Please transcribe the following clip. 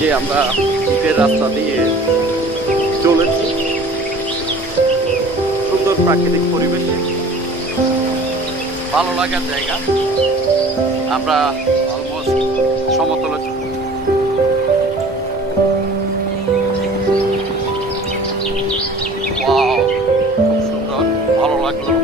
যে আমরা ইটের রাস্তা দিয়ে চলেছি সুন্দর প্রাকৃতিক পরিবেশে, ভালো লাগার জায়গা। আমরা অলমোস্ট সমতলে ওয়াও, খুব সুন্দর, ভালো লাগলো।